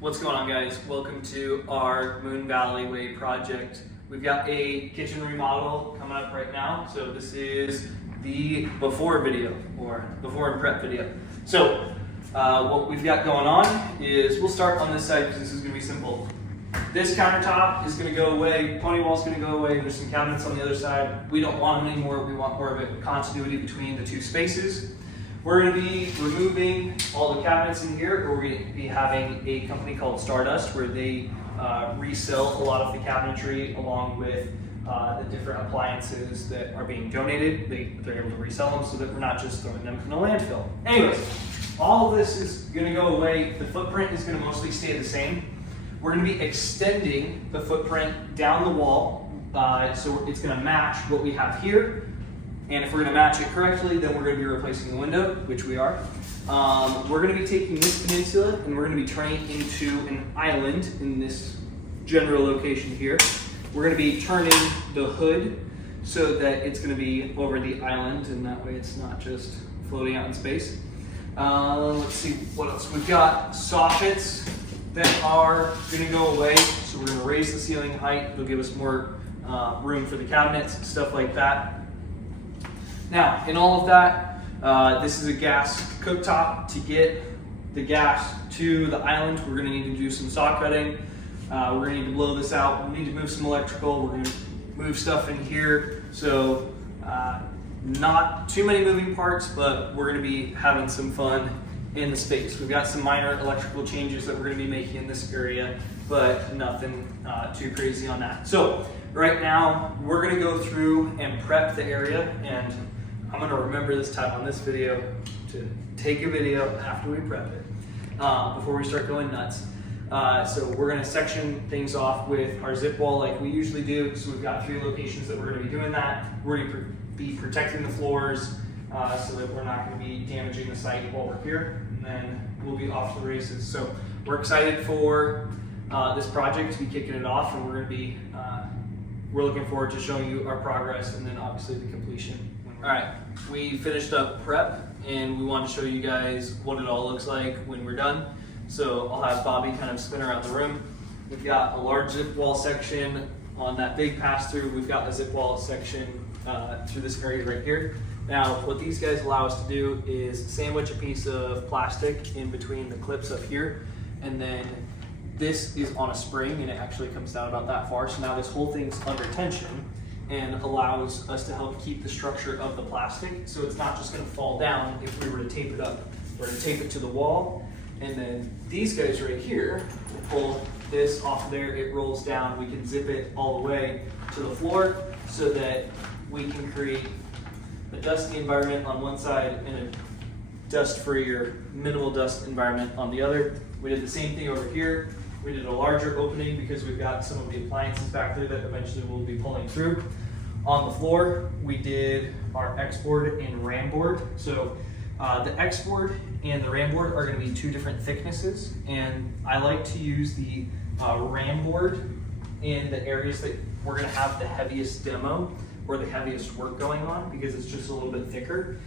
What's going on, guys? Welcome to our Moon Valley Way project. We've got a kitchen remodel coming up right now. So this is the before video, or before and prep video. So what we've got going on is, we'll start on this side because this is going to be simple. This countertop is going to go away, pony wall is going to go away, there's some cabinets on the other side. We don't want them anymore, we want more of a continuity between the two spaces. We're going to be removing all the cabinets in here. We're going to be having a company called Stardust where they resell a lot of the cabinetry along with the different appliances that are being donated. They're able to resell them so that we're not just throwing them in a landfill. Anyways, all of this is going to go away. The footprint is going to mostly stay the same. We're going to be extending the footprint down the wall, so it's going to match what we have here. And if we're going to match it correctly, then we're going to be replacing the window, which we are. We're going to be taking this peninsula and we're going to be turning it into an island in this general location here. We're going to be turning the hood so that it's going to be over the island, and that way it's not just floating out in space. Let's see what else. We've got soffits that are going to go away, so we're going to raise the ceiling height. It'll give us more room for the cabinets, stuff like that. Now, in all of that, this is a gas cooktop. To get the gas to the island, we're going to need to do some saw cutting. We're going to need to blow this out. We need to move some electrical. We're going to move stuff in here. So not too many moving parts, but we're going to be having some fun in the space. We've got some minor electrical changes that we're going to be making in this area, but nothing too crazy on that. So right now, we're going to go through and prep the area, and I'm going to remember this time on this video to take a video after we prep it, before we start going nuts. So we're going to section things off with our zip wall like we usually do. So we've got 3 locations that we're going to be doing that. We're going to be protecting the floors so that we're not going to be damaging the site while we're here, and then we'll be off to the races. So we're excited for this project to be kicking it off, and we're going to be we're looking forward to showing you our progress and then obviously the completion. All right, we finished up prep and we want to show you guys what it all looks like when we're done. So I'll have Bobby kind of spin around the room. We've got a large zip wall section on that big pass through. We've got a zip wall section through this area right here. Now, what these guys allow us to do is sandwich a piece of plastic in between the clips up here, and then this is on a spring and it actually comes down about that far. So now this whole thing's under tension and allows us to help keep the structure of the plastic, so it's not just going to fall down if we were to tape it up. We're going to tape it to the wall, and then these guys right here will pull this off of there. It rolls down. We can zip it all the way to the floor so that we can create a dusty environment on one side and a dust-free or minimal dust environment on the other. We did the same thing over here. We did a larger opening because we've got some of the appliances back there that eventually we'll be pulling through. On the floor, we did our X board and Ram board. So the X board and the Ram board are going to be 2 different thicknesses, and I like to use the Ram board in the areas that we're going to have the heaviest demo or the heaviest work going on, because it's just a little bit thicker.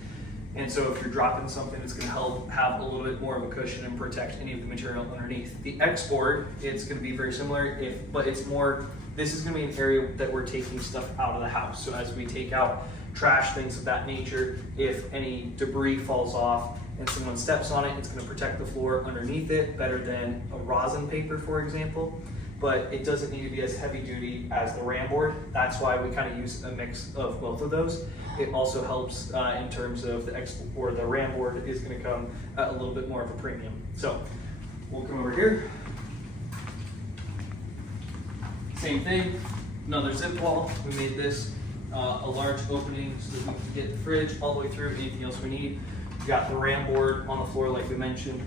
And so if you're dropping something, it's going to help have a little bit more of a cushion and protect any of the material underneath. The X board, it's going to be very similar, but it's more, this is going to be an area that we're taking stuff out of the house. So as we take out trash, things of that nature, if any debris falls off and someone steps on it, it's going to protect the floor underneath it better than a rosin paper, for example. But it doesn't need to be as heavy duty as the Ram board. That's why we kind of use a mix of both of those. It also helps in terms of the the Ram board is going to come at a little bit more of a premium. So we'll come over here. Same thing, another zip wall. We made this a large opening so that we can get the fridge all the way through, anything else we need. We've got the Ram board on the floor like we mentioned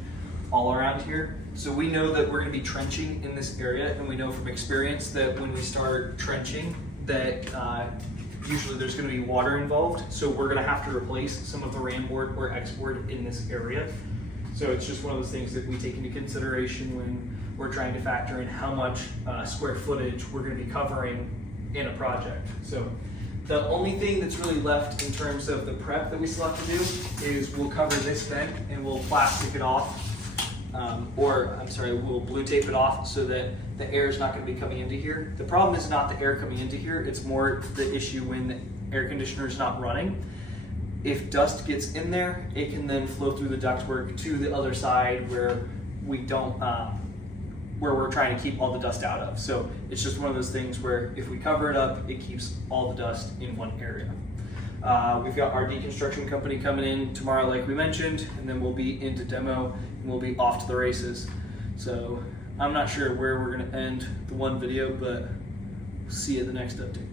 all around here. So we know that we're going to be trenching in this area, and we know from experience that when we start trenching that usually there's going to be water involved. So we're going to have to replace some of the Ram board or X board in this area. So it's just one of those things that we take into consideration when we're trying to factor in how much square footage we're going to be covering in a project. So the only thing that's really left in terms of the prep that we still have to do is we'll cover this vent and we'll plastic it off or I'm sorry, we'll blue tape it off so that the air is not going to be coming into here. The problem is not the air coming into here, it's more the issue when the air conditioner is not running. If dust gets in there, it can then flow through the ductwork to the other side where we don't, where we're trying to keep all the dust out of. So it's just one of those things where if we cover it up, it keeps all the dust in one area. We've got our deconstruction company coming in tomorrow, like we mentioned, and then we'll be into demo and we'll be off to the races. So I'm not sure where we're gonna end the one video, but see you at the next update.